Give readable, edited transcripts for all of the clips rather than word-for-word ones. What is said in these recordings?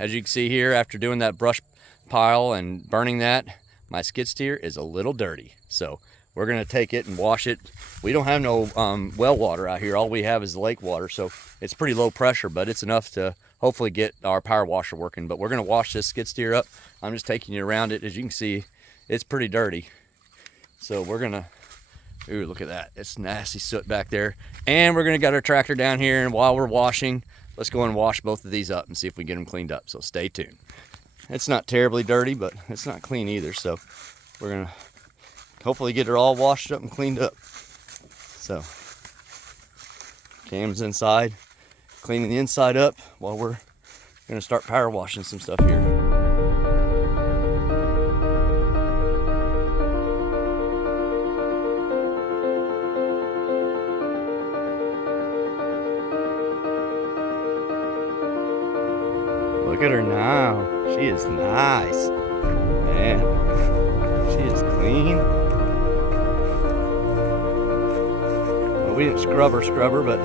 As you can see here, after doing that brush pile and burning that, my skid steer is a little dirty. So we're gonna take it and wash it. We don't have no well water out here. All we have is the lake water, so it's pretty low pressure, but it's enough to hopefully get our power washer working. But we're gonna wash this skid steer up. I'm just taking you around it. As you can see, it's pretty dirty. So we're gonna, ooh, look at that. It's nasty soot back there. And we're gonna get our tractor down here, and while we're washing, let's go and wash both of these up and see if we get them cleaned up. So stay tuned. It's not terribly dirty, but it's not clean either. So we're gonna hopefully get her all washed up and cleaned up. So Cam's inside, cleaning the inside up while we're gonna start power washing some stuff here. Look at her now. She is nice. Man, she is clean. Well, we didn't scrub her, but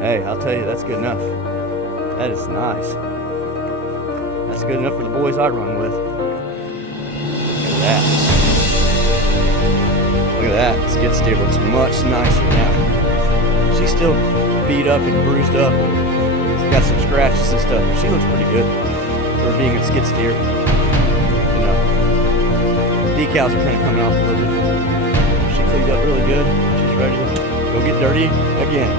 hey, I'll tell you, that's good enough. That is nice. That's good enough for the boys I run with. Look at that. Look at that. Skid steer looks much nicer now. She's still beat up and bruised up. She's got some scratches and stuff, but she looks pretty good for being a skid steer. You know, decals are kind of coming off a little bit. She cleaned up really good. She's ready to go get dirty again.